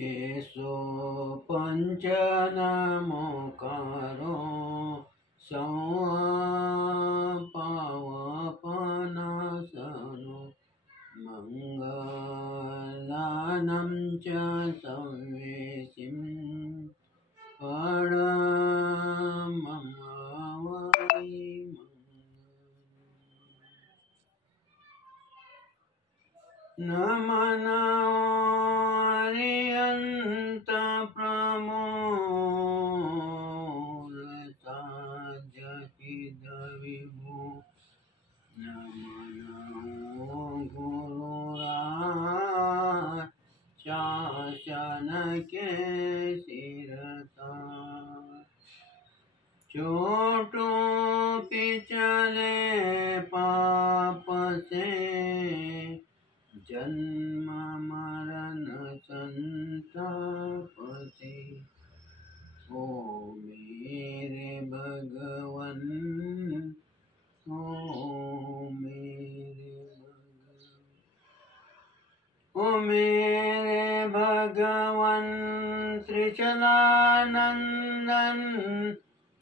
एसो पंच नमोकारो पावपनासनो मंगलानं च संवेशिं प्रणममावै। नमनारियन्त प्रमोदता जहिद विभु नमो गुरुराय शासन के सिरता छोटों पिछले पाप से जन्म मरण संताप से ओ मेरे भगवन ओ मेरे भगवन त्रिशलानंदन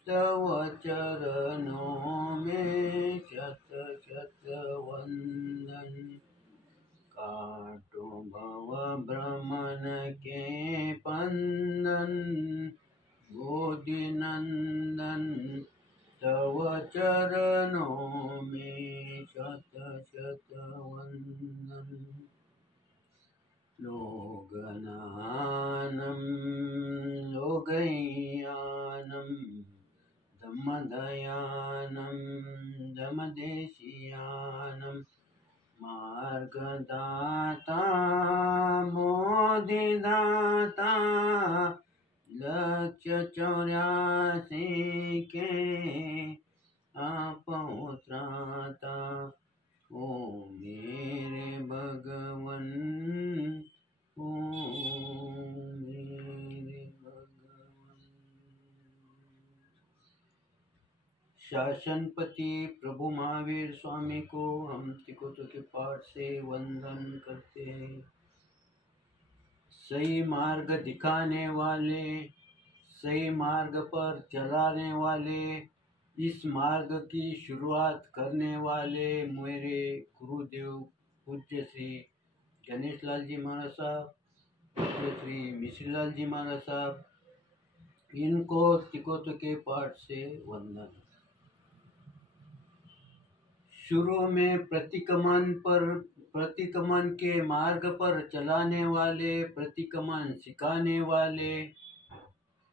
तव चरणों में शत शत वंदन काटो भव भ्रमण के पंदन गोदी नंदन तव चरणों में शत शत वंदन लोगनानं लोगयानं दमदयानं दमदेशियानं मार्गदाता मोदिदाता लक्ष्य 84 के आपौत्राता ओ मेरे भगवन ओ मेरे भगवन। शासनपति प्रभु महावीर स्वामी को हम तिकोतों के पाठ से वंदन करते हैं। सही मार्ग दिखाने वाले, सही मार्ग पर चलाने वाले, इस मार्ग की शुरुआत करने वाले मेरे गुरुदेव पूज्य श्री गणेश लाल जी महाराज साहब, पूज्य श्री मिश्री लाल जी महाराज साहब, इनको तिकोतों के पाठ से वंदन। शुरू में प्रतिक्रमण के मार्ग पर चलाने वाले, प्रतिक्रमण सिखाने वाले,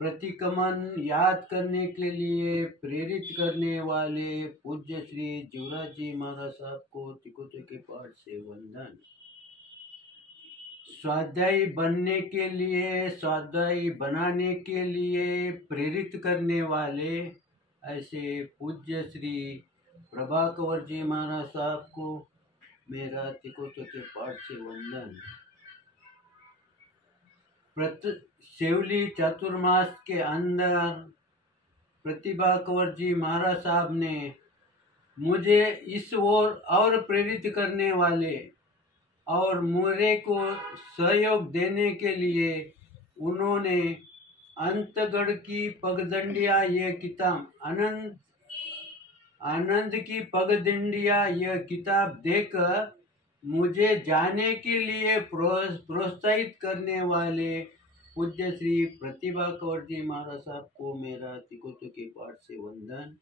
प्रतिक्रमण याद करने के लिए प्रेरित करने वाले पूज्य श्री जीवराज जी महाराज साहब को तिकोतों के पाठ से वंदन। स्वाध्यायी बनने के लिए, स्वाध्यायी बनाने के लिए प्रेरित करने वाले ऐसे पूज्य श्री प्रभाकर जी महाराज साहब को मेरा तिकोतों के पाठ से वंदन। सेवली चातुर्मास के अंदर प्रतिभा कंवर जी महाराज साहब ने मुझे इस ओर और प्रेरित करने वाले और मेरे को सहयोग देने के लिए उन्होंने अंतगढ़ की पगडंडिया ये किताब आनंद की पगडंडिया यह किताब देकर मुझे जाने के लिए प्रोत्साहित करने वाले पूज्य श्री प्रतिभा कंवर जी महाराज साहब को मेरा तिकोतों के पाठ से वंदन।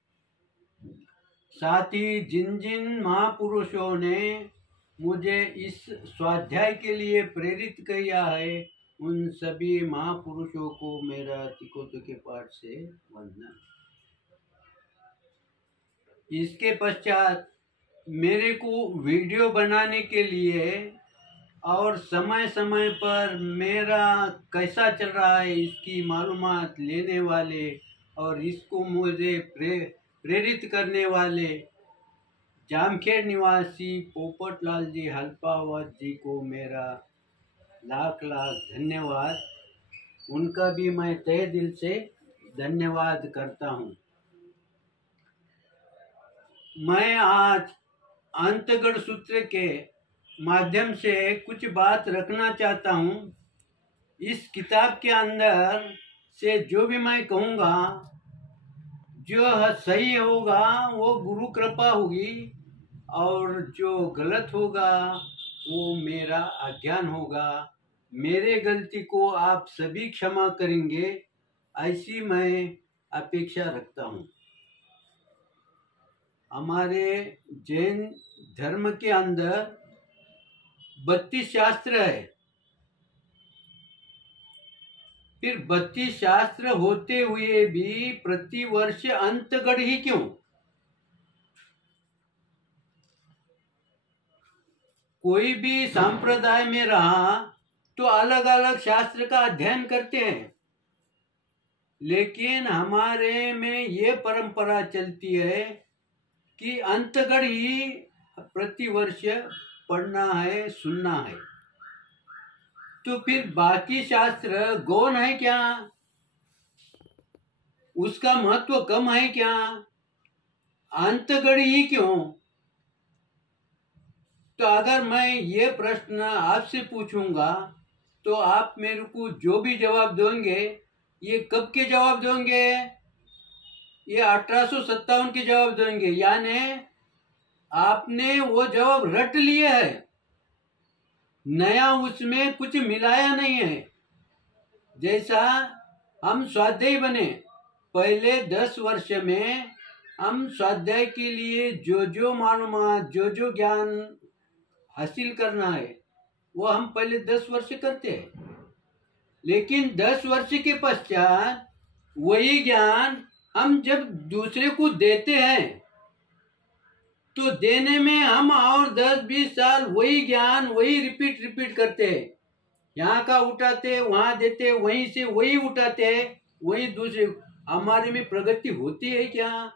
साथ ही जिन जिन महापुरुषों ने मुझे इस स्वाध्याय के लिए प्रेरित किया है उन सभी महापुरुषों को मेरा तिकोतों के पाठ से वंदन। इसके पश्चात मेरे को वीडियो बनाने के लिए और समय समय पर मेरा कैसा चल रहा है इसकी मालूमात लेने वाले और इसको मुझे प्रेरित करने वाले जामखेड़ निवासी पोपटलाल जी हल्पावत जी को मेरा लाख लाख धन्यवाद। उनका भी मैं तहे दिल से धन्यवाद करता हूँ। मैं आज अंतगढ़ सूत्र के माध्यम से कुछ बात रखना चाहता हूँ। इस किताब के अंदर से जो भी मैं कहूँगा, जो सही होगा वो गुरु कृपा होगी, और जो गलत होगा वो मेरा अज्ञान होगा। मेरे गलती को आप सभी क्षमा करेंगे, ऐसी मैं अपेक्षा रखता हूँ। हमारे जैन धर्म के अंदर 32 शास्त्र है। फिर 32 शास्त्र होते हुए भी प्रतिवर्ष अंतगढ़ ही क्यों? कोई भी संप्रदाय में रहा तो अलग अलग शास्त्र का अध्ययन करते हैं, लेकिन हमारे में ये परंपरा चलती है कि अंतगढ़ ही प्रतिवर्ष पढ़ना है, सुनना है। तो फिर बाकी शास्त्र गौण है क्या? उसका महत्व कम है क्या? अंतगढ़ ही क्यों? तो अगर मैं ये प्रश्न आपसे पूछूंगा तो आप मेरे को जो भी जवाब दोगे, ये कब के जवाब दोगे? ये 1857 के जवाब देंगे, यानी आपने वो जवाब रट लिए है, नया उसमें कुछ मिलाया नहीं है। जैसा हम स्वाध्यायी बने, पहले 10 वर्ष में हम स्वाध्याय के लिए जो जो मालूमात, जो जो ज्ञान हासिल करना है वो हम पहले 10 वर्ष करते हैं, लेकिन 10 वर्ष के पश्चात वही ज्ञान हम जब दूसरे को देते हैं तो देने में हम और 10-20 साल वही ज्ञान वही रिपीट करते हैं। यहाँ का उठाते, वहां देते, वहीं से वही उठाते, वही दूसरे। हमारे में प्रगति होती है क्या?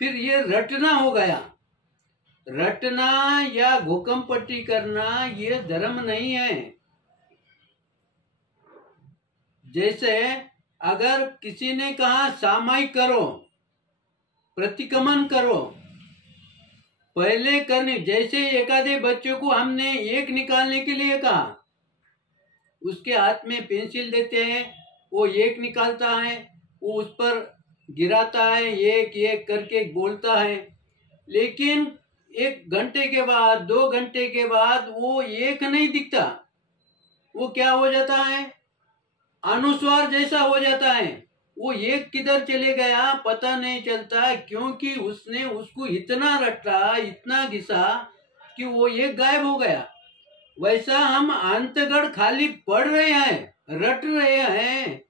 फिर ये रटना हो गया। रटना या भूकंप पट्टी करना ये धर्म नहीं है। जैसे अगर किसी ने कहा सामायिक करो, प्रतिक्रमण करो, पहले करने, जैसे एक आधे बच्चों को हमने एक निकालने के लिए कहा, उसके हाथ में पेंसिल देते हैं, वो एक निकालता है, वो उस पर गिराता है, एक एक करके बोलता है, लेकिन 1 घंटे के बाद, 2 घंटे के बाद वो एक नहीं दिखता। वो क्या हो जाता है? अनुस्वार जैसा हो जाता है। वो एक किधर चले गया पता नहीं चलता, क्योंकि उसने उसको इतना रटा, इतना घिसा कि वो एक गायब हो गया। वैसा हम अंतगढ़ खाली पढ़ रहे हैं, रट रहे हैं,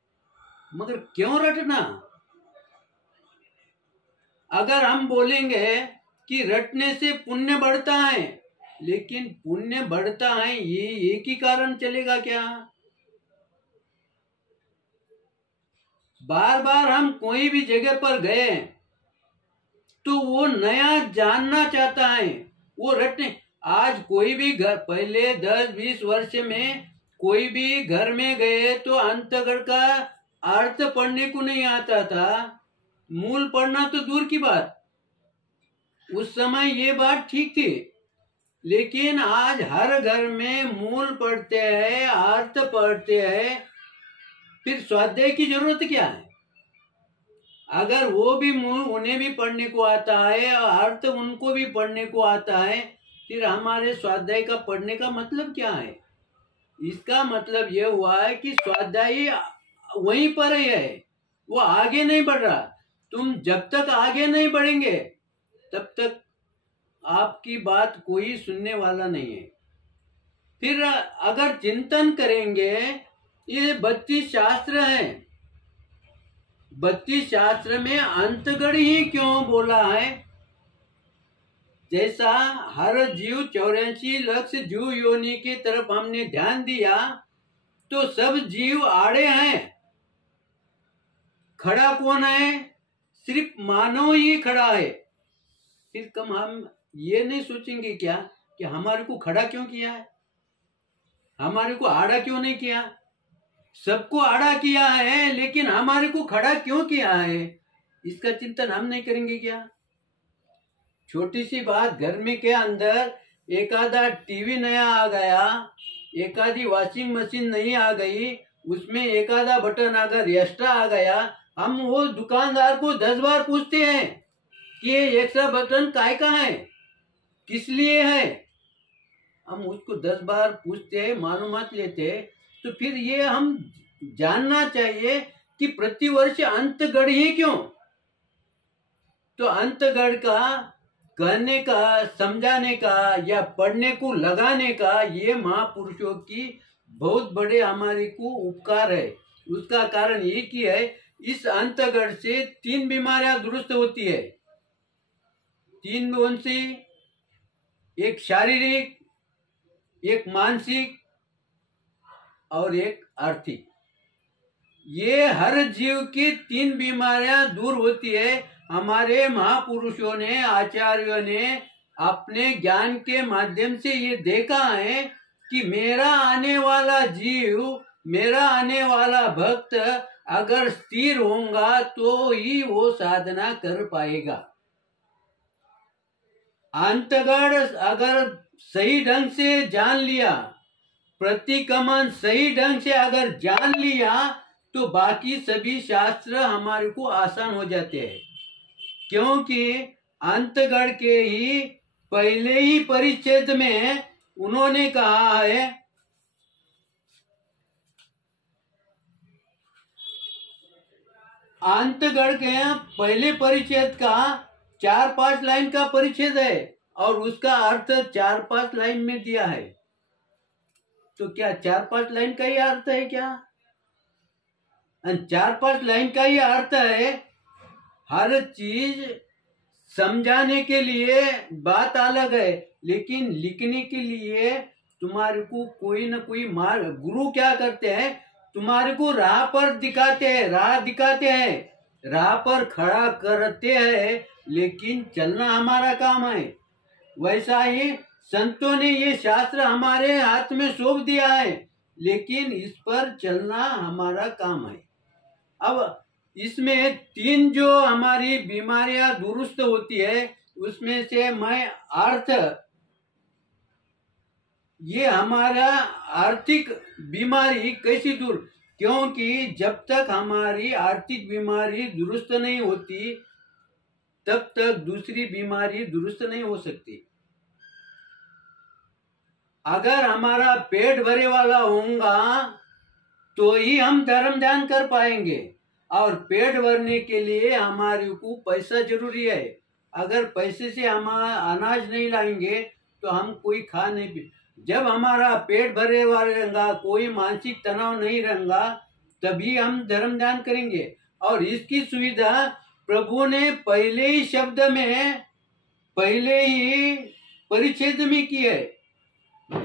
मगर क्यों रटना? अगर हम बोलेंगे कि रटने से पुण्य बढ़ता है, लेकिन पुण्य बढ़ता है ये एक ही कारण चलेगा क्या? बार बार हम कोई भी जगह पर गए तो वो नया जानना चाहता है, वो रटने। आज कोई भी घर, पहले 10-20 वर्ष में कोई भी घर में गए तो अंतगढ़ का अर्थ पढ़ने को नहीं आता था, मूल पढ़ना तो दूर की बात। उस समय ये बात ठीक थी, लेकिन आज हर घर में मूल पढ़ते हैं, अर्थ पढ़ते हैं, फिर स्वाध्याय की जरूरत क्या है? अगर वो भी मूल उन्हें भी पढ़ने को आता है और अर्थ उनको भी पढ़ने को आता है, फिर हमारे स्वाध्याय का पढ़ने का मतलब क्या है? इसका मतलब यह हुआ है कि स्वाध्यायी वहीं पर ही है, वो आगे नहीं बढ़ रहा। तुम जब तक आगे नहीं बढ़ेंगे तब तक आपकी बात कोई सुनने वाला नहीं है। फिर अगर चिंतन करेंगे, ये 32 शास्त्र हैं, 32 शास्त्र में अंतगढ़ ही क्यों बोला है? जैसा हर जीव 84 लाख जीव योनि की तरफ हमने ध्यान दिया तो सब जीव आड़े हैं। खड़ा कौन है? सिर्फ मानव ही खड़ा है। फिर कम हम ये नहीं सोचेंगे क्या कि हमारे को खड़ा क्यों किया है, हमारे को आड़ा क्यों नहीं किया? सबको आड़ा किया है, लेकिन हमारे को खड़ा क्यों किया है, इसका चिंतन हम नहीं करेंगे क्या? छोटी सी बात, घर में के अंदर एक आधा टीवी नया आ गया, एक आधी वॉशिंग मशीन नहीं आ गई, उसमें एक आधा बटन अगर एक्स्ट्रा आ गया, हम वो दुकानदार को 10 बार पूछते हैं कि ये एक्स्ट्रा बटन काय का है, किस लिए है। हम उसको 10 बार पूछते हैं, मालूमात लेते हैं। तो फिर ये हम जानना चाहिए कि प्रतिवर्ष अंतगढ़ ही क्यों। तो अंतगढ़ का कहने का, समझाने का या पढ़ने को लगाने का ये महापुरुषों की बहुत बड़े हमारे को उपकार है। उसका कारण ये कि है, इस अंतगढ़ से 3 बीमारियां दुरुस्त होती है। 3 कौन सी? एक शारीरिक, एक मानसिक और एक आर्थिक। ये हर जीव की 3 बीमारियां दूर होती है। हमारे महापुरुषों ने, आचार्यों ने अपने ज्ञान के माध्यम से ये देखा है कि मेरा आने वाला जीव, मेरा आने वाला भक्त अगर स्थिर होगा तो ही वो साधना कर पाएगा। अंतगढ़ अगर सही ढंग से जान लिया, प्रतिक्रमण सही ढंग से अगर जान लिया, तो बाकी सभी शास्त्र हमारे को आसान हो जाते हैं। क्योंकि अंतगढ़ के ही पहले ही परिच्छेद में उन्होंने कहा है, अंतगढ़ के पहले परिच्छेद का 4-5 लाइन का परिच्छेद है और उसका अर्थ 4-5 लाइन में दिया है। तो क्या 4-5 लाइन का ही अर्थ है क्या? 4-5 लाइन का ही अर्थ है। हर चीज समझाने के लिए बात अलग है, लेकिन लिखने के लिए तुम्हारे को कोई ना कोई मार्ग, गुरु क्या करते हैं, तुम्हारे को राह पर दिखाते हैं, राह दिखाते हैं, राह पर खड़ा करते हैं, लेकिन चलना हमारा काम है। वैसा ही संतों ने ये शास्त्र हमारे हाथ में सौंप दिया है, लेकिन इस पर चलना हमारा काम है। अब इसमें 3 जो हमारी बीमारियां दुरुस्त होती है, उसमें से मैं अर्थ, ये हमारा आर्थिक बीमारी कैसी दूर, क्योंकि जब तक हमारी आर्थिक बीमारी दुरुस्त नहीं होती, तब तक दूसरी बीमारी दुरुस्त नहीं हो सकती। अगर हमारा पेट भरे वाला होगा तो ही हम धर्म ध्यान कर पाएंगे, और पेट भरने के लिए हमारे को पैसा जरूरी है। अगर पैसे से हम अनाज नहीं लाएंगे तो हम कोई खा नहीं पी। जब हमारा पेट भरे हुआ रहेगा, कोई मानसिक तनाव नहीं रहेगा, तभी हम धर्म ध्यान करेंगे। और इसकी सुविधा प्रभु ने पहले ही शब्द में, पहले ही परिच्छेद में की है।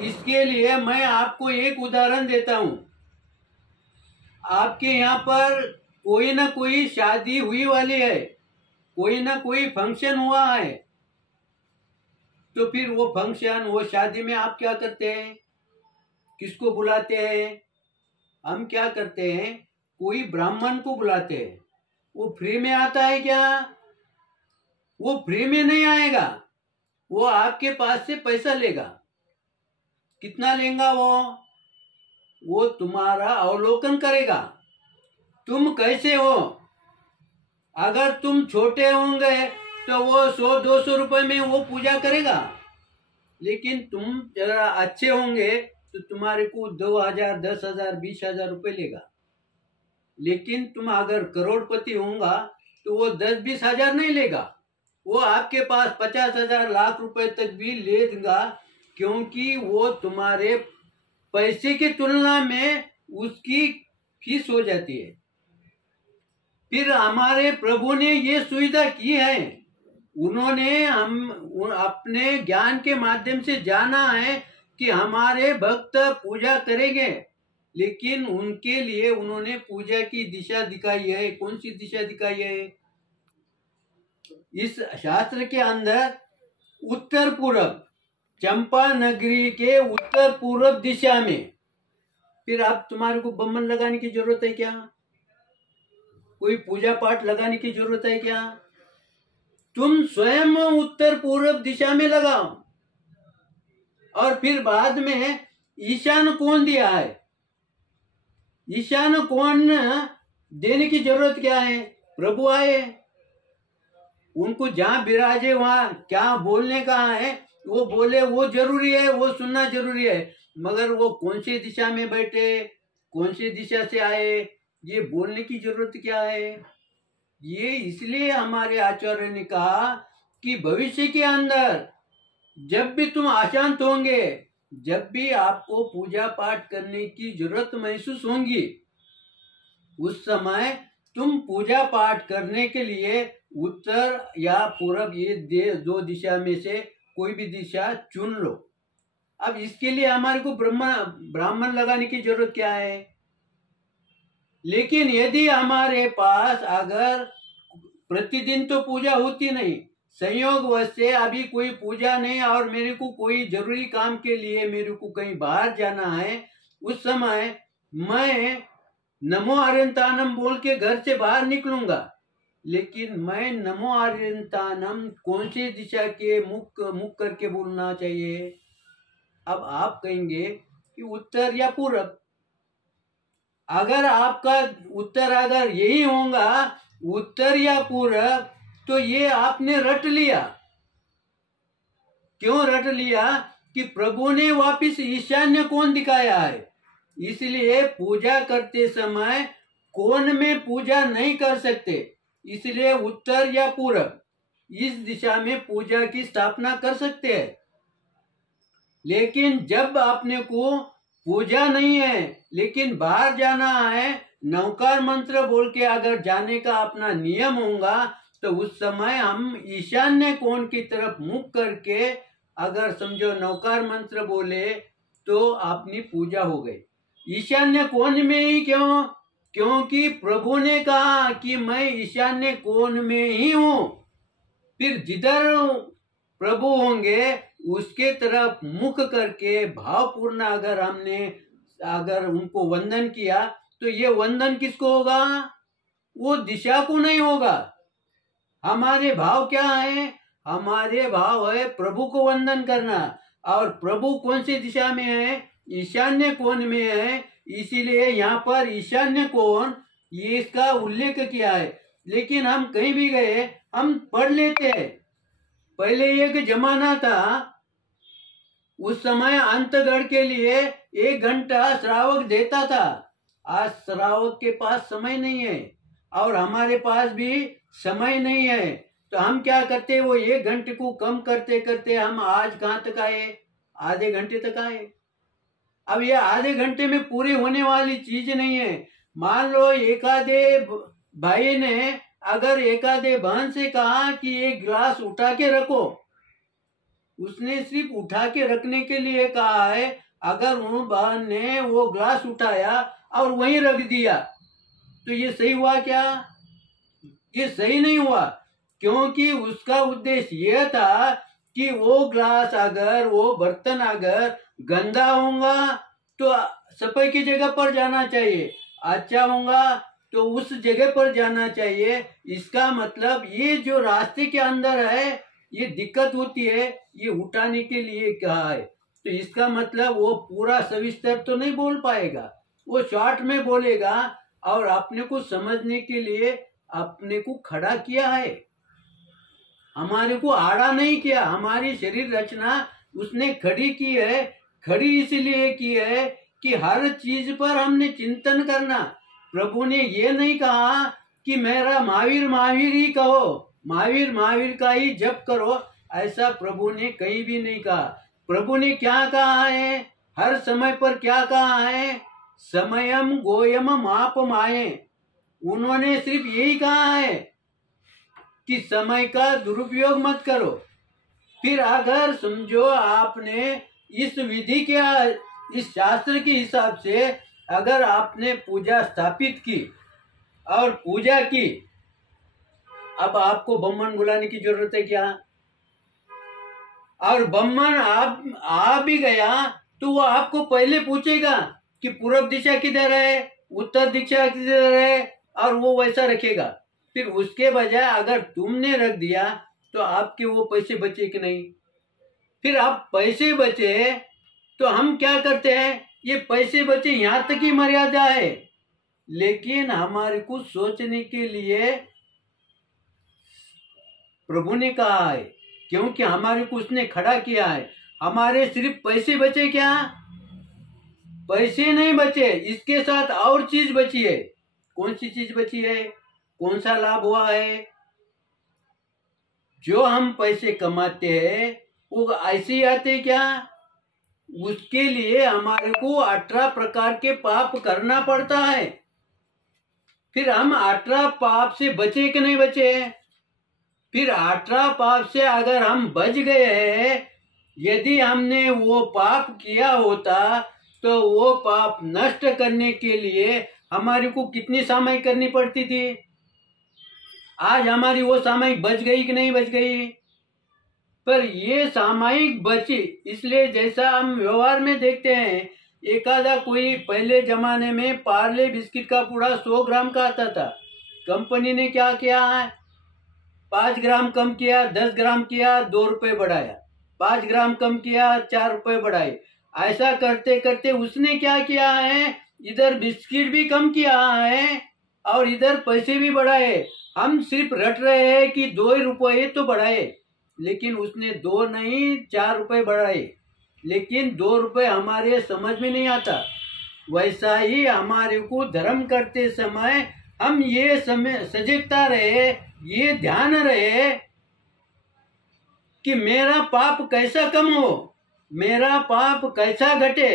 इसके लिए मैं आपको एक उदाहरण देता हूं। आपके यहाँ पर कोई ना कोई शादी हुई वाली है, कोई ना कोई फंक्शन हुआ है, तो फिर वो फंक्शन, वो शादी में आप क्या करते हैं? किसको बुलाते हैं? हम क्या करते हैं? कोई ब्राह्मण को बुलाते हैं। वो फ्री में आता है क्या? वो फ्री में नहीं आएगा, वो आपके पास से पैसा लेगा। कितना लेगा वो तुम्हारा अवलोकन करेगा, तुम कैसे हो। अगर तुम छोटे होंगे तो वो 100-200 रुपए में वो पूजा करेगा, लेकिन तुम जरा अच्छे होंगे तो तुम्हारे को 2000, 10,000, 20,000 रुपए लेगा। लेकिन तुम अगर करोड़पति होगा तो वो 10-20 हजार नहीं लेगा, वो आपके पास 50,000, लाख रुपए तक भी ले देगा, क्योंकि वो तुम्हारे पैसे की तुलना में उसकी फीस हो जाती है। फिर हमारे प्रभु ने ये सुविधा की है, उन्होंने हम अपने ज्ञान के माध्यम से जाना है कि हमारे भक्त पूजा करेंगे, लेकिन उनके लिए उन्होंने पूजा की दिशा दिखाई है। कौन सी दिशा दिखाई है? इस शास्त्र के अंदर उत्तर पूर्व, चंपा नगरी के उत्तर पूर्व दिशा में। फिर आप, तुम्हारे को बम्बन लगाने की जरूरत है क्या? कोई पूजा पाठ लगाने की जरूरत है क्या? तुम स्वयं उत्तर पूर्व दिशा में लगाओ, और फिर बाद में ईशान कौन दिया है? ईशान कौन देने की जरूरत क्या है? प्रभु आए, उनको जहां विराजे वहां क्या बोलने का है वो बोले, वो जरूरी है, वो सुनना जरूरी है। मगर वो कौन सी दिशा में बैठे, कौन सी दिशा से आए, ये बोलने की जरूरत क्या है? ये इसलिए हमारे आचार्य ने कहा कि भविष्य के अंदर जब भी तुम अशांत होंगे, जब भी आपको पूजा पाठ करने की जरूरत महसूस होगी, उस समय तुम पूजा पाठ करने के लिए उत्तर या पूरब, ये दो दिशा में से कोई भी दिशा चुन लो। अब इसके लिए हमारे को ब्राह्मण लगाने की जरूरत क्या है? लेकिन यदि हमारे पास अगर प्रतिदिन तो पूजा होती नहीं, संयोग वश से अभी कोई पूजा नहीं और मेरे को कोई जरूरी काम के लिए मेरे को कहीं बाहर जाना है, उस समय मैं नमो आर्यंतानम बोल के घर से बाहर निकलूंगा। लेकिन मैं नमो आर्यंतानम कौन सी दिशा के मुख करके बोलना चाहिए? अब आप कहेंगे कि उत्तर या पूरब। अगर आपका उत्तर अगर यही होगा, उत्तर या पूरब, तो ये आपने रट लिया। क्यों रट लिया? कि प्रभु ने वापिस ईशान्य कोण दिखाया है, इसलिए पूजा करते समय कोण में पूजा नहीं कर सकते, इसलिए उत्तर या पूरब इस दिशा में पूजा की स्थापना कर सकते हैं। लेकिन जब आपने को पूजा नहीं है लेकिन बाहर जाना है, नवकार मंत्र बोल के अगर जाने का अपना नियम होगा, तो उस समय हम ईशान्य कोण की तरफ मुख करके अगर समझो नवकार मंत्र बोले तो अपनी पूजा हो गई। ईशान्य कोण में ही क्यों? क्योंकि प्रभु ने कहा कि मैं ईशान्य कोण में ही हूं। फिर जिधर प्रभु होंगे उसके तरफ मुख करके भावपूर्ण अगर हमने अगर उनको वंदन किया, तो ये वंदन किसको होगा? वो दिशा को नहीं होगा। हमारे भाव क्या है? हमारे भाव है प्रभु को वंदन करना, और प्रभु कौन सी दिशा में है? ईशान्य कोण में है, इसीलिए यहाँ पर ईशान्य कोण ये इसका उल्लेख किया है। लेकिन हम कहीं भी गए हम पढ़ लेते हैं। पहले एक जमाना था, उस समय अंतगढ़ के लिए 1 घंटा श्रावक देता था। आज श्रावक के पास समय नहीं है और हमारे पास भी समय नहीं है, तो हम क्या करते, वो 1 घंटे को कम करते करते हम आज कहाँ तक आए? आधे घंटे तक आए। अब ये आधे घंटे में पूरी होने वाली चीज नहीं है। मान लो एकाधे भाई ने अगर एकाधे बहन से कहा कि एक गिलास उठा के रखो, उसने सिर्फ उठा के रखने के लिए कहा है। अगर उन बहन ने वो ग्लास उठाया और वहीं रख दिया, तो ये सही हुआ क्या? ये सही नहीं हुआ, क्योंकि उसका उद्देश्य यह था कि वो ग्लास अगर वो बर्तन अगर गंदा होगा तो सफाई की जगह पर जाना चाहिए, अच्छा होगा तो उस जगह पर जाना चाहिए। इसका मतलब ये जो रास्ते के अंदर है ये दिक्कत होती है, ये उठाने के लिए कहा है। तो इसका मतलब वो पूरा सविस्तर तो नहीं बोल पाएगा, वो शॉर्ट में बोलेगा और अपने को समझने के लिए अपने को खड़ा किया है, हमारे को आड़ा नहीं किया। हमारी शरीर रचना उसने खड़ी की है। खड़ी इसलिए की है कि हर चीज पर हमने चिंतन करना। प्रभु ने ये नहीं कहा कि मेरा महावीर महावीर ही कहो, महावीर महावीर का ही जप करो, ऐसा प्रभु ने कहीं भी नहीं कहा। प्रभु ने क्या कहा है? हर समय पर क्या कहा है? समयम गोयम माप माए। उन्होंने सिर्फ यही कहा है कि समय का दुरुपयोग मत करो। फिर अगर समझो आपने इस विधि के, इस शास्त्र के हिसाब से अगर आपने पूजा स्थापित की और पूजा की, अब आपको ब्राह्मण बुलाने की जरूरत है क्या? और ब्राह्मण आप आ भी गया तो वो आपको पहले पूछेगा कि पूर्व दिशा किधर है, उत्तर दिशा किधर है, और वो वैसा रखेगा। फिर उसके बजाय अगर तुमने रख दिया तो आपके वो पैसे बचे कि नहीं? फिर आप पैसे बचे तो हम क्या करते हैं, ये पैसे बचे यहाँ तक ही मर्यादा है। लेकिन हमारे को सोचने के लिए प्रभु ने कहा है, क्योंकि हमारे को उसने खड़ा किया है। हमारे सिर्फ पैसे बचे क्या? पैसे नहीं बचे, इसके साथ और चीज बची है। कौन सी चीज बची है? कौन सा लाभ हुआ है? जो हम पैसे कमाते हैं वो ऐसे ही आते क्या? उसके लिए हमारे को 18 प्रकार के पाप करना पड़ता है। फिर हम 18 पाप से बचे कि नहीं बचे? फिर 18 पाप से अगर हम बच गए हैं, यदि हमने वो पाप किया होता तो वो पाप नष्ट करने के लिए हमारे को कितनी सामाई करनी पड़ती थी? आज हमारी वो सामायिक बच गई कि नहीं बच गई? पर ये सामायिक बची, इसलिए जैसा हम व्यवहार में देखते हैं, एक आधा कोई पहले जमाने में पार्ले बिस्किट का पूड़ा 100 ग्राम का आता था। कंपनी ने क्या किया है, 5 ग्राम कम किया, 10 ग्राम किया, 2 रुपए बढ़ाया, 5 ग्राम कम किया, 4 रुपए बढ़ाए। ऐसा करते करते उसने क्या किया है, इधर बिस्किट भी कम किया है और इधर पैसे भी बढ़ाए। हम सिर्फ रट रहे हैं कि 2 रुपए तो बढ़ाए, लेकिन उसने 2 नहीं 4 रुपए बढ़ाए, लेकिन 2 रुपए हमारे समझ में नहीं आता। वैसा ही हमारे को धर्म करते समय हम ये समय सजगता रहे, ये ध्यान रहे कि मेरा पाप कैसा कम हो, मेरा पाप कैसा घटे।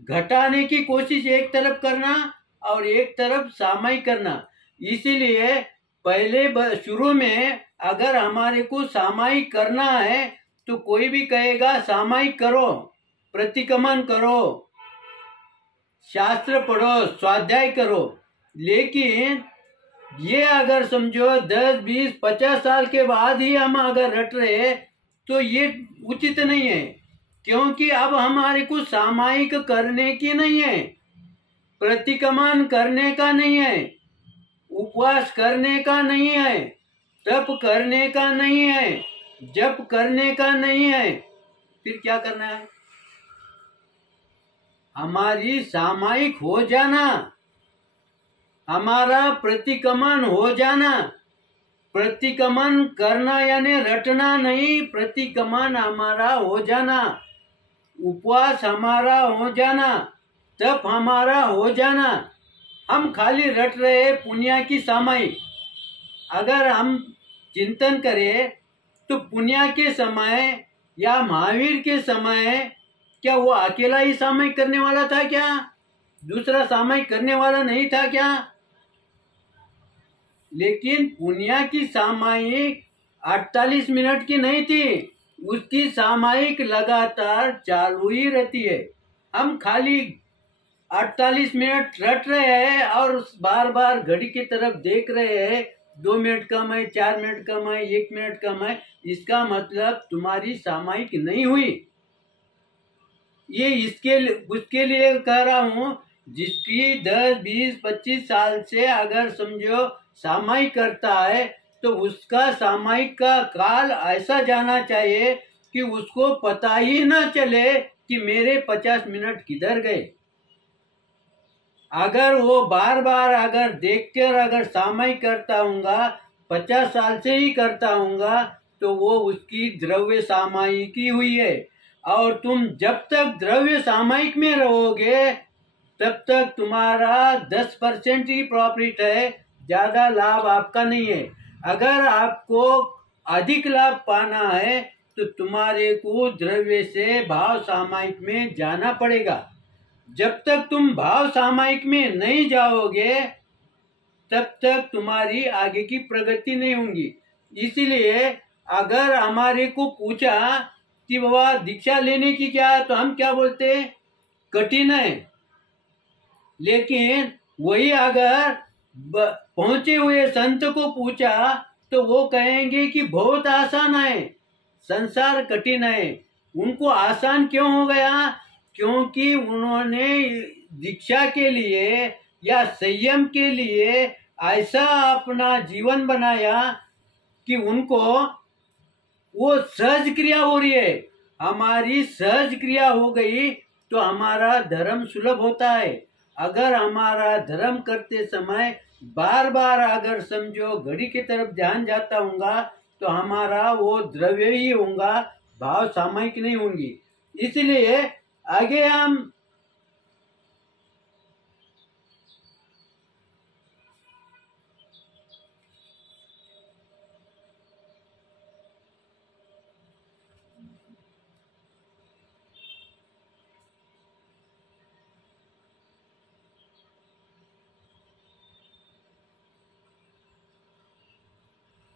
घटाने की कोशिश एक तरफ करना और एक तरफ सामायिक करना। इसीलिए पहले शुरू में अगर हमारे को सामायिक करना है तो कोई भी कहेगा सामायिक करो, प्रतिक्रमण करो, शास्त्र पढ़ो, स्वाध्याय करो। लेकिन ये अगर समझो 10, 20, 50 साल के बाद ही हम अगर रट रहे तो ये उचित नहीं है, क्योंकि अब हमारे को सामायिक करने की नहीं है, प्रतिक्रमण करने का नहीं है, उपवास करने का नहीं है, तप करने का नहीं है, जप करने का नहीं है। फिर क्या करना है? हमारी सामायिक हो जाना, हमारा प्रतिक्रमण हो जाना। प्रतिक्रमण करना यानी रटना नहीं, प्रतिक्रमण हमारा हो जाना, उपवास हमारा हो जाना, तप हमारा हो जाना। हम खाली रट रहे पुण्य की सामायिक। अगर हम चिंतन करें तो पुण्य के समय या महावीर के समय क्या वो अकेला ही सामायिक करने वाला था क्या? दूसरा सामायिक करने वाला नहीं था क्या? लेकिन पुण्य की सामायिक 48 मिनट की नहीं थी, उसकी सामायिक लगातार चालू ही रहती है। हम खाली 48 मिनट रट रहे हैं और बार बार घड़ी की तरफ देख रहे हैं, 2 मिनट कम है, 4 मिनट कम है, 1 मिनट कम है। इसका मतलब तुम्हारी सामायिक नहीं हुई। ये उसके लिए कह रहा हूँ जिसकी 10, 20, 25 साल से अगर समझो सामायिक करता है तो उसका सामायिक का काल ऐसा जाना चाहिए कि उसको पता ही ना चले कि मेरे 50 मिनट किधर गए। अगर वो बार बार अगर देखकर अगर सामायिक करता हूँगा, 50 साल से ही करता हूँगा, तो वो उसकी द्रव्य सामायिकी हुई है। और तुम जब तक द्रव्य सामायिक में रहोगे तब तक तुम्हारा 10% ही प्रॉफिट है, ज्यादा लाभ आपका नहीं है। अगर आपको अधिक लाभ पाना है तो तुम्हारे को द्रव्य से भाव सामायिक में जाना पड़ेगा। जब तक तुम भाव सामायिक में नहीं जाओगे तब तक तुम्हारी आगे की प्रगति नहीं होगी। इसीलिए अगर हमारे को पूछा कि बाबा दीक्षा लेने की क्या, तो हम क्या बोलते हैं, कठिन है। लेकिन वही अगर पहुंचे हुए संत को पूछा तो वो कहेंगे कि बहुत आसान है, संसार कठिन है। उनको आसान क्यों हो गया? क्योंकि उन्होंने दीक्षा के लिए या संयम के लिए ऐसा अपना जीवन बनाया कि उनको वो सहज क्रिया हो रही है। हमारी सहज क्रिया हो गई तो हमारा धर्म सुलभ होता है। अगर हमारा धर्म करते समय बार बार अगर समझो घड़ी की तरफ ध्यान जाता होगा तो हमारा वो द्रव्य ही होगा, भाव सामयिक नहीं होंगी। इसलिए आगे हम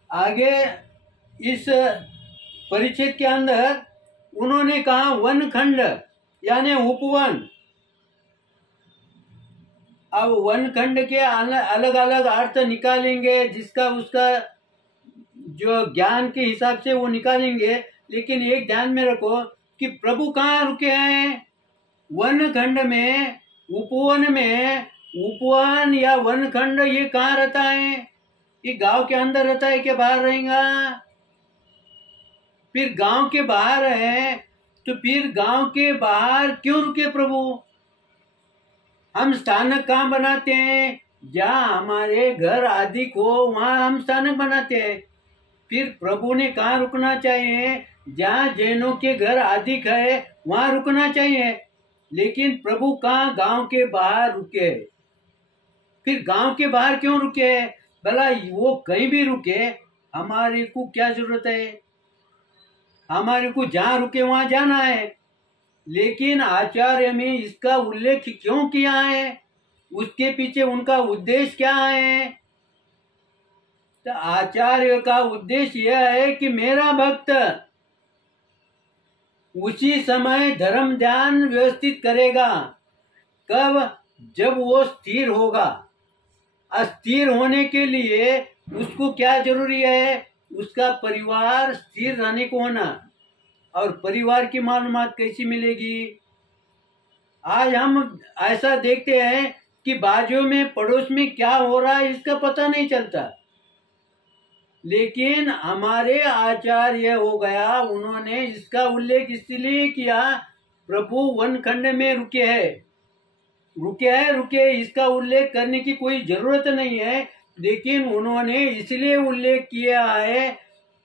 आगे इस परिच्छेद के अंदर उन्होंने कहा वन खंड यानी उपवन। अब वन खंड के अलग अलग अर्थ निकालेंगे, जिसका उसका जो ज्ञान के हिसाब से वो निकालेंगे। लेकिन एक ध्यान में रखो कि प्रभु कहाँ रुके हैं? वन खंड में, उपवन में। उपवन या वन खंड ये कहाँ रहता है? ये गांव के अंदर रहता है कि बाहर रहेगा? फिर गांव के बाहर है तो फिर गांव के बाहर क्यों रुके प्रभु? हम स्थानक कहाँ बनाते हैं? जहाँ हमारे घर अधिक हो वहाँ हम स्थानक बनाते हैं। फिर प्रभु ने कहाँ रुकना चाहिए? जहाँ जैनों के घर अधिक है वहाँ रुकना चाहिए। लेकिन प्रभु कहाँ गांव के बाहर रुके। फिर गांव के बाहर क्यों रुके? भला वो कहीं भी रुके, हमारे को क्या जरूरत है? हमारे को जहाँ रुके वहाँ जाना है। लेकिन आचार्य में इसका उल्लेख क्यों किया है? उसके पीछे उनका उद्देश्य क्या है? तो आचार्य का उद्देश्य यह है कि मेरा भक्त उसी समय धर्म ध्यान व्यवस्थित करेगा। कब? जब वो स्थिर होगा। अस्थिर होने के लिए उसको क्या जरूरी है? उसका परिवार स्थिर रहने को होना। और परिवार की मालूमात कैसी मिलेगी? आज हम ऐसा देखते हैं कि बाजू में पड़ोस में क्या हो रहा है इसका पता नहीं चलता। लेकिन हमारे आचार्य हो गया, उन्होंने इसका उल्लेख इसलिए किया, प्रभु वन खंड में रुके हैं, इसका उल्लेख करने की कोई जरूरत नहीं है। लेकिन उन्होंने इसलिए उल्लेख किया है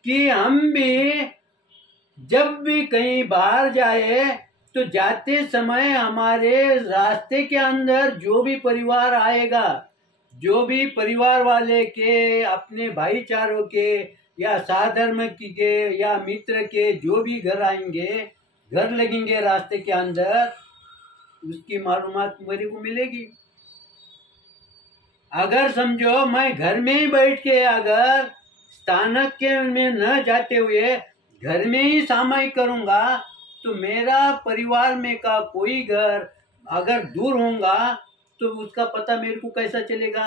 कि हम भी जब भी कहीं बाहर जाए तो जाते समय हमारे रास्ते के अंदर जो भी परिवार आएगा, जो भी परिवार वाले के, अपने भाईचारों के या साधर्म के या मित्र के जो भी घर आएंगे, घर लगेंगे रास्ते के अंदर, उसकी मालूमात मेरे को मिलेगी। अगर समझो मैं घर में ही बैठ के अगर स्थानक के में न जाते हुए घर में ही सामायिक करूंगा तो मेरा परिवार में का कोई घर अगर दूर होगा तो उसका पता मेरे को कैसा चलेगा।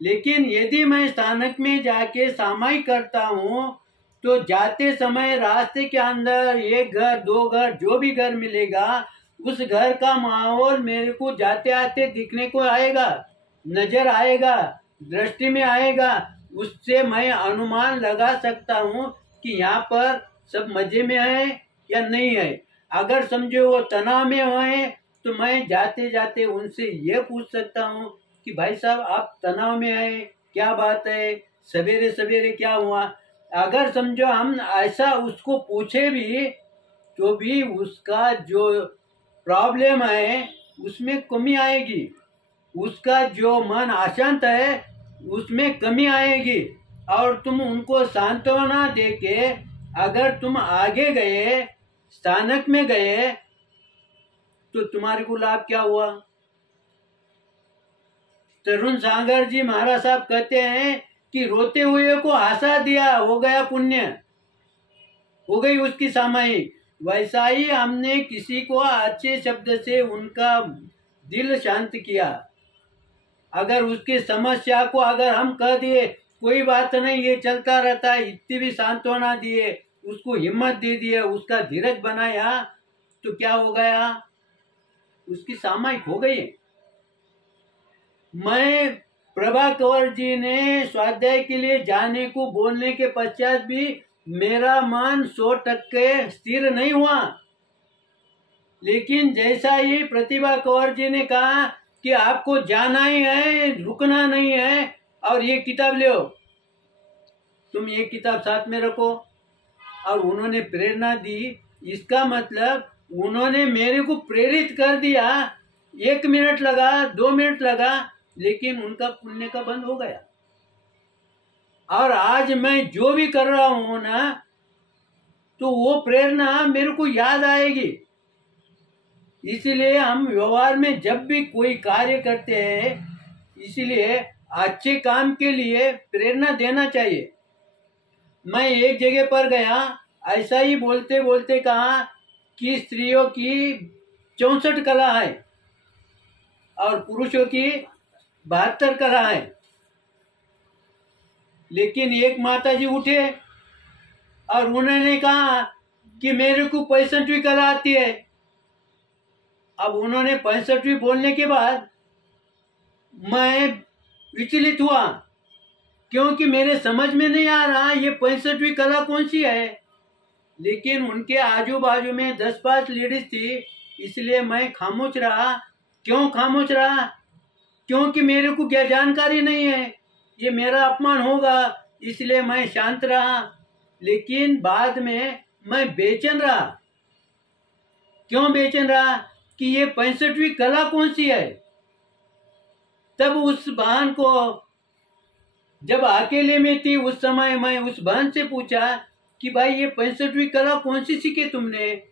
लेकिन यदि मैं स्थानक में जाके सामायिक करता हूँ तो जाते समय रास्ते के अंदर एक घर दो घर जो भी घर मिलेगा उस घर का माहौल मेरे को जाते आते दिखने को आएगा, नजर आएगा, दृष्टि में आएगा। उससे मैं अनुमान लगा सकता हूँ कि यहाँ पर सब मजे में है या नहीं है। अगर समझो वो तनाव में है तो मैं जाते जाते उनसे ये पूछ सकता हूँ कि भाई साहब आप तनाव में है, क्या बात है, सवेरे सवेरे क्या हुआ। अगर समझो हम ऐसा उसको पूछे भी तो भी उसका जो प्रॉब्लम है उसमें कमी आएगी, उसका जो मन अशांत है उसमें कमी आएगी। और तुम उनको सांत्वना देके अगर तुम आगे गए, स्थानक में गए, तो तुम्हारे को लाभ क्या हुआ? तरुण सागर जी महाराज साहब कहते हैं कि रोते हुए को हंसा दिया, हो गया पुण्य, हो गई उसकी सामायिक। वैसा ही हमने किसी को अच्छे शब्द से उनका दिल शांत किया। अगर उसकी समस्या को अगर हम कह दिए कोई बात नहीं ये चलता रहता है, इतनी भी सांत्वना दिए, उसको हिम्मत दे दिए, उसका धीरज बनाया, तो क्या हो गया? उसकी सामायिक हो गई। मैं प्रभाकर जी ने स्वाध्याय के लिए जाने को बोलने के पश्चात भी मेरा मन 100% स्थिर नहीं हुआ। लेकिन जैसा ही प्रतिभा कौर जी ने कहा कि आपको जाना ही है, रुकना नहीं है, और ये किताब ले, तुम ये किताब साथ में रखो, और उन्होंने प्रेरणा दी, इसका मतलब उन्होंने मेरे को प्रेरित कर दिया। 1 मिनट लगा, 2 मिनट लगा, लेकिन उनका पुण्य का बंद हो गया। और आज मैं जो भी कर रहा हूं ना, तो वो प्रेरणा मेरे को याद आएगी। इसलिए हम व्यवहार में जब भी कोई कार्य करते हैं, इसलिए अच्छे काम के लिए प्रेरणा देना चाहिए। मैं एक जगह पर गया, ऐसा ही बोलते बोलते कहा कि स्त्रियों की 64 कला है और पुरुषों की 72 कला है। लेकिन एक माता जी उठे और उन्होंने कहा कि मेरे को 65वीं कला आती है। अब उन्होंने 65वीं बोलने के बाद मैं विचलित हुआ, क्योंकि मेरे समझ में नहीं आ रहा ये 65वीं कला कौन सी है। लेकिन उनके आजू बाजू में 10-5 लेडीज थी, इसलिए मैं खामोश रहा। क्यों खामोश रहा? क्योंकि मेरे को क्या जानकारी नहीं है, ये मेरा अपमान होगा, इसलिए मैं शांत रहा। लेकिन बाद में मैं बेचैन रहा। क्यों बेचैन रहा? कि ये 65वीं कला कौन सी है। तब उस बहन को, जब अकेले में थी उस समय, मैं उस बहन से पूछा कि भाई ये 65वीं कला कौन सी सीखी तुमने,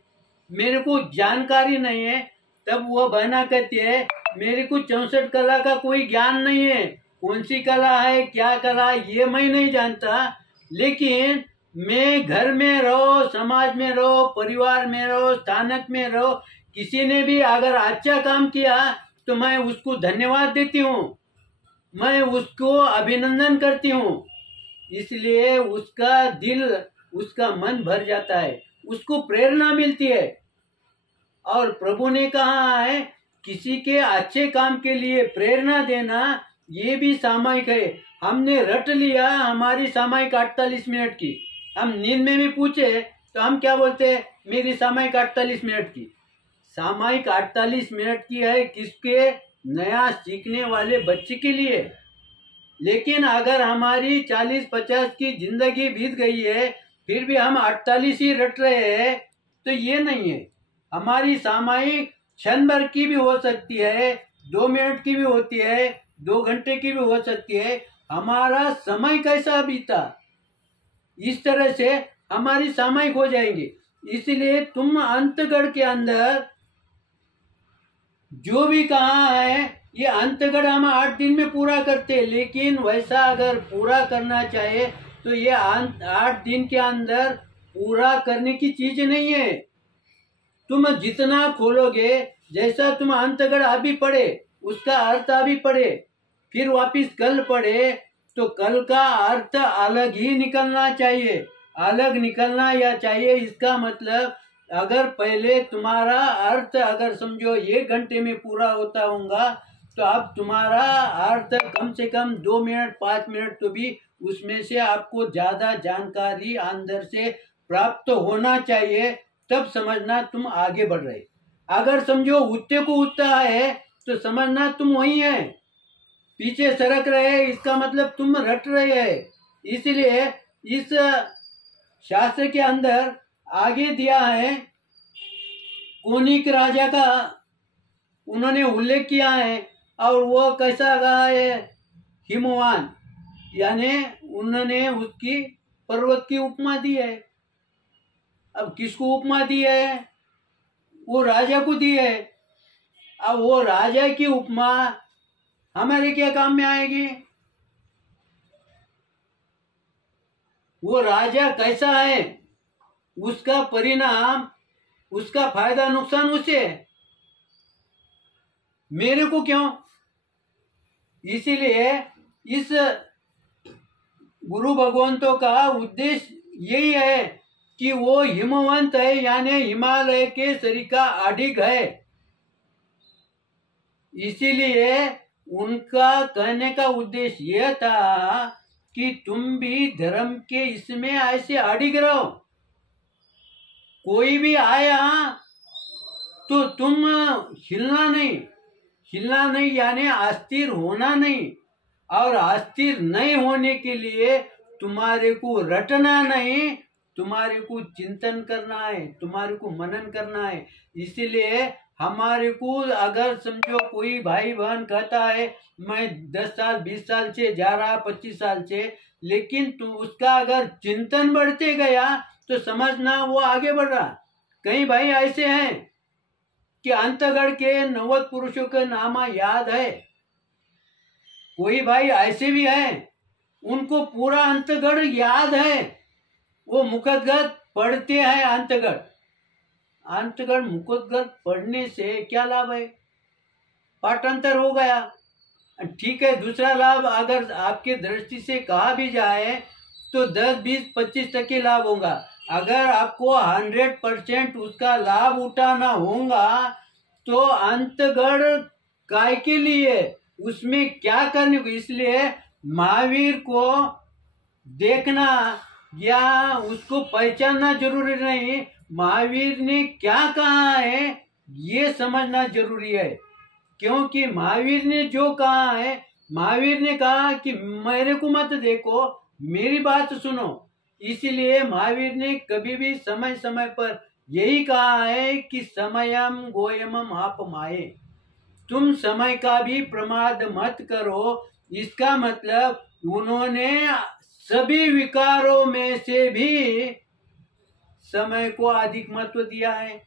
मेरे को जानकारी नहीं है। तब वह बहना कहती है मेरे को 64 कला का कोई ज्ञान नहीं है, कौन सी कला है, क्या कला, ये मैं नहीं जानता। लेकिन मैं घर में रहो, समाज में रहो, परिवार में रहो, स्थानक में रहो, किसी ने भी अगर अच्छा काम किया तो मैं उसको धन्यवाद देती हूँ, मैं उसको अभिनंदन करती हूँ। इसलिए उसका दिल, उसका मन भर जाता है, उसको प्रेरणा मिलती है। और प्रभु ने कहा है किसी के अच्छे काम के लिए प्रेरणा देना, ये भी सामयिक है। हमने रट लिया हमारी सामयिक 48 मिनट की। हम नींद में भी पूछे तो हम क्या बोलते हैं, मेरी सामयिक 48 मिनट की। सामयिक 48 मिनट की है किसके? नया सीखने वाले बच्चे के लिए। लेकिन अगर हमारी 40-50 की जिंदगी बीत गई है, फिर भी हम 48 ही रट रहे हैं, तो ये नहीं है। हमारी सामयिक क्षण भर की भी हो सकती है, 2 मिनट की भी होती है, 2 घंटे की भी हो सकती है। हमारा समय कैसा बीता, इस तरह से हमारी सामयिक हो जाएंगी। इसलिए तुम अंतगढ़ के अंदर जो भी कहा है, ये अंतगढ़ हम 8 दिन में पूरा करते, लेकिन वैसा अगर पूरा करना चाहे तो ये 8 दिन के अंदर पूरा करने की चीज नहीं है। तुम जितना खोलोगे, जैसा तुम अंतगढ़ अभी पढ़े, उसका अर्थ अभी पढ़े, फिर वापिस कल पढ़े, तो कल का अर्थ अलग ही निकलना चाहिए, अलग निकलना या चाहिए। इसका मतलब अगर पहले तुम्हारा अर्थ अगर समझो 1 घंटे में पूरा होता होगा, तो अब तुम्हारा अर्थ कम से कम 2 मिनट 5 मिनट तो भी उसमें से आपको ज्यादा जानकारी अंदर से प्राप्त होना चाहिए, तब समझना तुम आगे बढ़ रहे। अगर समझो उठते को उठता है तो समझना तुम वही है, पीछे सरक रहे, इसका मतलब तुम रट रहे हैं। इसलिए इस शास्त्र के अंदर आगे दिया है, कोनिक राजा का उन्होंने उल्लेख किया है, और वो कैसा कहा है, हिमवान, यानी उन्होंने उसकी पर्वत की उपमा दी है। अब किसको उपमा दी है? वो राजा को दी है। अब वो राजा की उपमा हमारे क्या काम में आएगी? वो राजा कैसा है, उसका परिणाम, उसका फायदा नुकसान उसे है, मेरे को क्यों? इसीलिए इस गुरु भगवंतों का उद्देश्य यही है कि वो हिमवंत है, यानी हिमालय के सरिका अडिग है। इसीलिए उनका कहने का उद्देश्य यह था कि तुम भी धर्म के इसमें ऐसे अडिग रहो। कोई भी आया तो तुम हिलना नहीं यानी अस्थिर होना नहीं। और अस्थिर नहीं होने के लिए तुम्हारे को रटना नहीं, तुम्हारे को चिंतन करना है, तुम्हारे को मनन करना है। इसीलिए हमारे को अगर समझो कोई भाई बहन कहता है मैं 10 साल 20 साल से जा रहा 25 साल से, लेकिन तुम उसका अगर चिंतन बढ़ते गया तो समझना वो आगे बढ़ रहा। कई भाई ऐसे हैं कि अंतगढ़ के 90 पुरुषों का नाम याद है, कोई भाई ऐसे भी हैं उनको पूरा अंतगढ़ याद है, वो मुखगत पढ़ते हैं अंतगढ़ मुखगत पढ़ने से क्या लाभ है, पाठांतर हो गया, ठीक है। दूसरा लाभ अगर आपके दृष्टि से कहा भी जाए तो 10, 20, 25% लाभ होगा। अगर आपको 100% उसका लाभ उठाना होगा तो अंतगढ़ काय के लिए, उसमें क्या करने को, इसलिए महावीर को देखना या उसको पहचानना जरूरी नहीं, महावीर ने क्या कहा है ये समझना जरूरी है। क्योंकि महावीर ने जो कहा है, महावीर ने कहा कि मेरे को मत देखो, मेरी बात सुनो। इसीलिए महावीर ने कभी भी समय समय पर यही कहा है कि समयम गोयमम आपमाये, तुम समय का भी प्रमाद मत करो। इसका मतलब उन्होंने सभी विकारों में से भी समय को अधिक महत्व दिया है।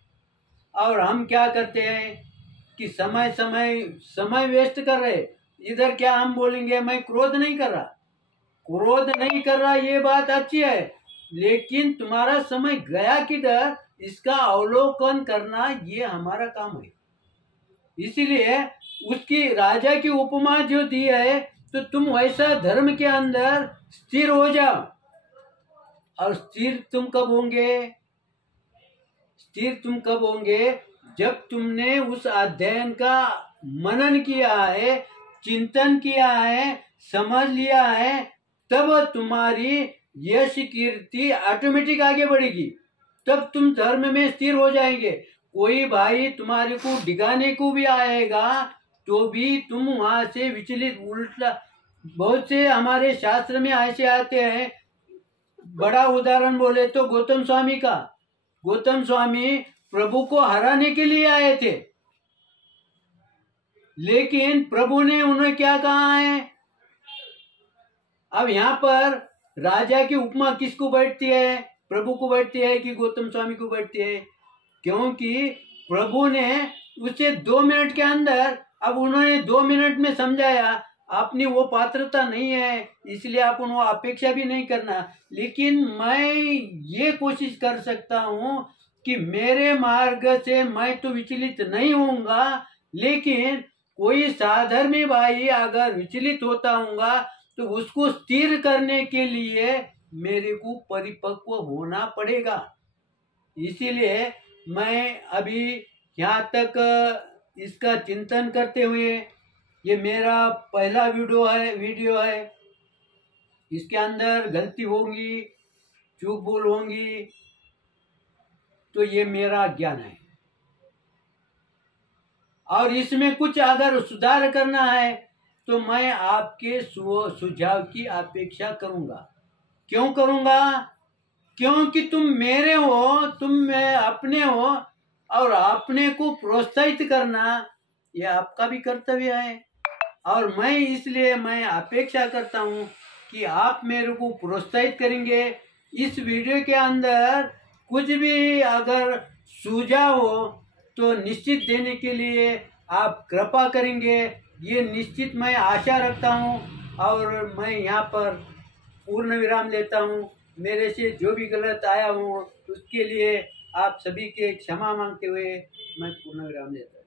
और हम क्या करते हैं कि समय वेस्ट कर रहे। इधर क्या हम बोलेंगे मैं क्रोध नहीं कर रहा, ये बात अच्छी है, लेकिन तुम्हारा समय गया किधर इसका अवलोकन करना ये हमारा काम है। इसीलिए उसकी राजा की उपमा जो दी है, तो तुम वैसा धर्म के अंदर स्थिर हो जाओ। और स्थिर तुम कब होंगे जब तुमने उस अध्ययन का मनन किया है, चिंतन किया है, समझ लिया है, तब तुम्हारी यश कीर्ति ऑटोमेटिक आगे बढ़ेगी, तब तुम धर्म में स्थिर हो जाएंगे। कोई भाई तुम्हारे को डिगाने को भी आएगा तो भी तुम वहां से विचलित उल्टा। बहुत से हमारे शास्त्र में ऐसे आते हैं, बड़ा उदाहरण बोले तो गौतम स्वामी का। गौतम स्वामी प्रभु को हराने के लिए आए थे, लेकिन प्रभु ने उन्हें क्या कहा है। अब यहाँ पर राजा की उपमा किसको बैठती है, प्रभु को बैठती है कि गौतम स्वामी को बैठती है? क्योंकि प्रभु ने उसे 2 मिनट के अंदर, अब उन्होंने 2 मिनट में समझाया, आपने वो पात्रता नहीं है इसलिए आप वो अपेक्षा भी नहीं करना। लेकिन मैं ये कोशिश कर सकता हूँ कि मेरे मार्ग से मैं तो विचलित नहीं होऊंगा, लेकिन कोई साधर्मी भाई अगर विचलित होता होगा तो उसको स्थिर करने के लिए मेरे को परिपक्व होना पड़ेगा। इसीलिए मैं अभी यहाँ तक इसका चिंतन करते हुए, ये मेरा पहला वीडियो है। इसके अंदर गलती होंगी, चूक भूल होंगी, तो ये मेरा ज्ञान है। और इसमें कुछ अगर सुधार करना है तो मैं आपके सुझाव की अपेक्षा करूंगा। क्यों करूंगा? क्योंकि तुम मेरे हो, तुम अपने हो, और अपने को प्रोत्साहित करना ये आपका भी कर्तव्य है। और मैं अपेक्षा करता हूँ कि आप मेरे को प्रोत्साहित करेंगे। इस वीडियो के अंदर कुछ भी अगर सुझाव हो तो निश्चित देने के लिए आप कृपा करेंगे, ये निश्चित मैं आशा रखता हूँ। और मैं यहाँ पर पूर्ण विराम लेता हूँ। मेरे से जो भी गलत आया हो उसके लिए आप सभी के क्षमा मांगते हुए मैं पूर्ण विराम लेता हूँ।